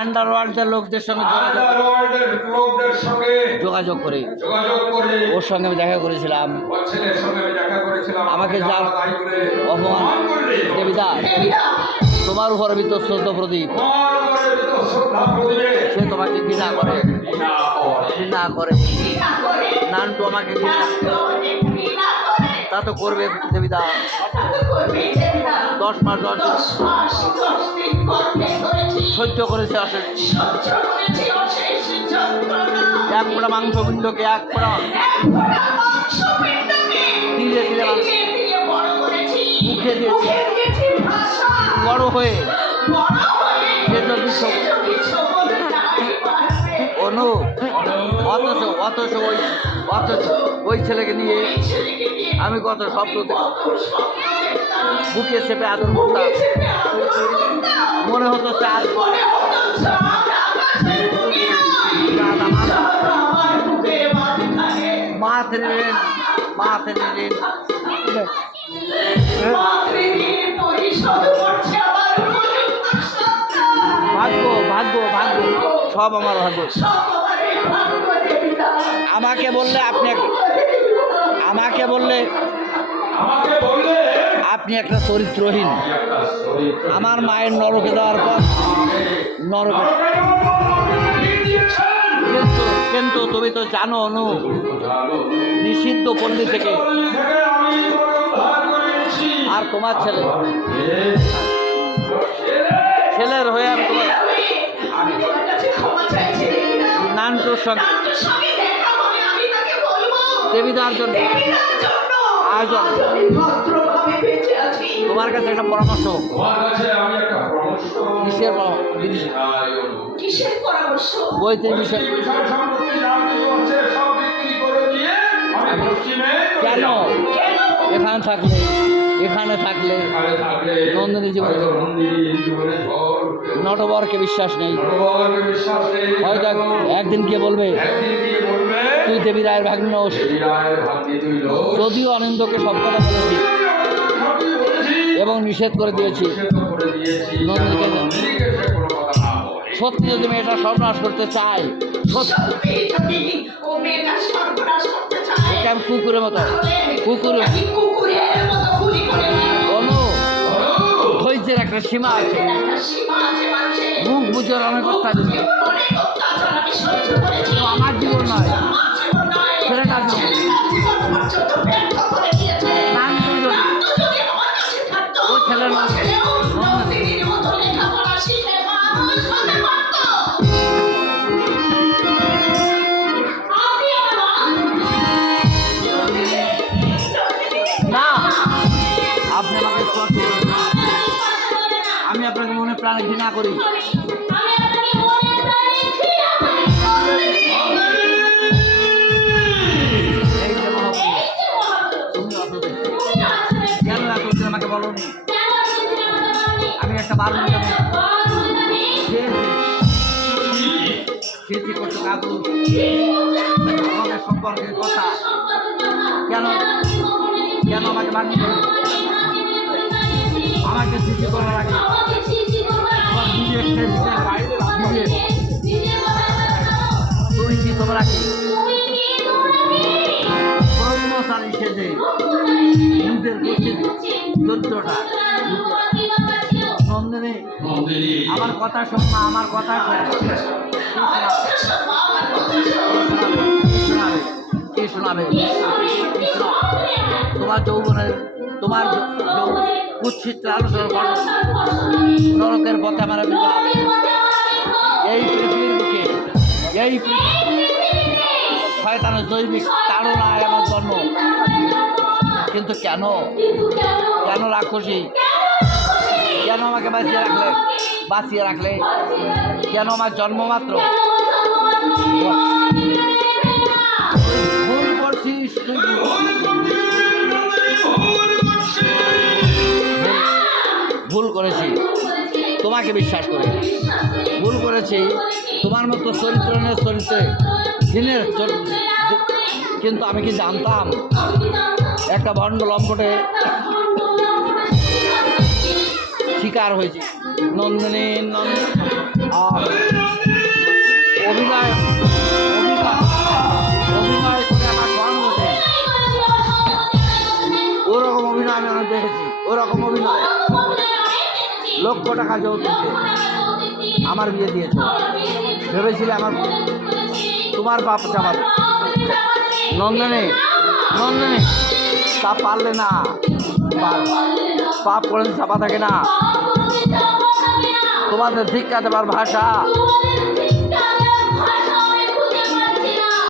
আন্ডারওয়ার্ল্ডের লোকদের সঙ্গে আন্ডারওয়ার্ল্ডের লোকদের সঙ্গে যোগাযোগ করে। যোগাযোগ করে। ওর সঙ্গে আমি দেখা করেছিলাম। ওর ছেলের সঙ্গে আমি দেখা করেছিলাম। আমাকে যা অপমান দেবিদা তোমার উপর বিতস্ত প্রদীপ। সে তোমাকে ঘৃণা করে। ঘৃণা করে। নানটু আমাকে ঘৃণা তা তো করবে দেবিদা। দশ মাস, দশ সহ্য করেছে আসলে এক পোড়া মাংস বিন্দুকে এক পোড়া ধীরে ধীরে মুখে দিয়েছি। বড় হয়ে অনু অথচ অথচ ওই অথচ ওই ছেলেকে নিয়ে আমি কত স্বপ্ন দেখি। বুকে চেপে আদর করতাম। মনে হতো চার মা নিলেন মা নিলেন ভাগ্য ভাগ্য ভাগ্য সব আমার ভাগ্য আমাকে বললে আপনি আমাকে বললে আপনি একটা চরিত্রহীন আমার মায়ের নরকে দেওয়ার পর নরকে। কিন্তু তুমি তো জানো অনু, নিষিদ্ধ পল্লী থেকে। আর তোমার ছেলে ছেলের হয়ে আমি তোমার আমি তোর কাছে ক্ষমা চাইছি। নানটুর সঙ্গে নান্টুর সঙ্গে। দেখা হলে আমি তাকে বলব। দেবিদার জন্য। আছি। তোমার কাছে একটা পরামর্শ। তোমার কাছে আমি একটা পরামর্শ কিসের পরামর্শ? কেন? এখানে থাকলে এখানে থাকলে নন্দিনী জীবনে নটবরকে বিশ্বাস নেই। হয়তো একদিন কে বলবে একদিন গিয়ে বলবে তুই দেবী রায়ের তুই লোক। যদিও আনন্দকে সব কথা বলেছি এবং নিষেধ করে দিয়েছি। নন্দিনীকে-। সত্যি যদি মেয়েটা সর্বনাশ করতে চায় সত্যি। কুকুরের মতো। কুকুর ধৈর্যের একটা সীমা আছে। মুখ বুঝে অনেক অত্যাচার আমার জীবন নয়। ছেলেটার জীবন। আসলে কেন এতদিন আমাকে বলনি? আমি একটা বার মধ্যে বল তুমি, স্মৃতি করছ কাকু আমাদের সম্পর্কের কথা। কেন? কেন আমাকে দেবে আমাকে স্মৃতি করার আগে। তোমরা কি ব্রহ্মচারী সেজে নিজের আমার কথা শোন না আমার কথা শোন শোনাবে তোমার যৌবনের তোমার যৌ- কুৎসিত আলোচনা করো। নরকের পথে আমার এই পৃথিবীর বুকে, এই শয়তানের জৈবিক তাড়নায় আমার জন্ম। কিন্তু কেন? কেন রাক্ষসী? কেন আমাকে বাঁচিয়ে রাখলে? বাঁচিয়ে রাখলে? কেন আমার জন্ম মাত্র? ভুল করেছি, তোমাকে বিশ্বাস করে। ভুল করেছি, তোমার মতো চরিত্রের চরিত্রে, দিনের কিন্তু আমি কি জানতাম? একটা ভণ্ড লম্পটে শিকার হয়েছে। নন্দিনী, নন্দ অভিনয় লক্ষ টাকা যৌতুকে আমার বিয়ে দিয়েছ। ভেবেছিলে আমার তোমার বাপ চাপাবে নন্দনে নন্দনে, তা পারলে না। পাপ করেন চাপা থাকে না। তোমাদের ধিক্ষা দেবার ভাষা।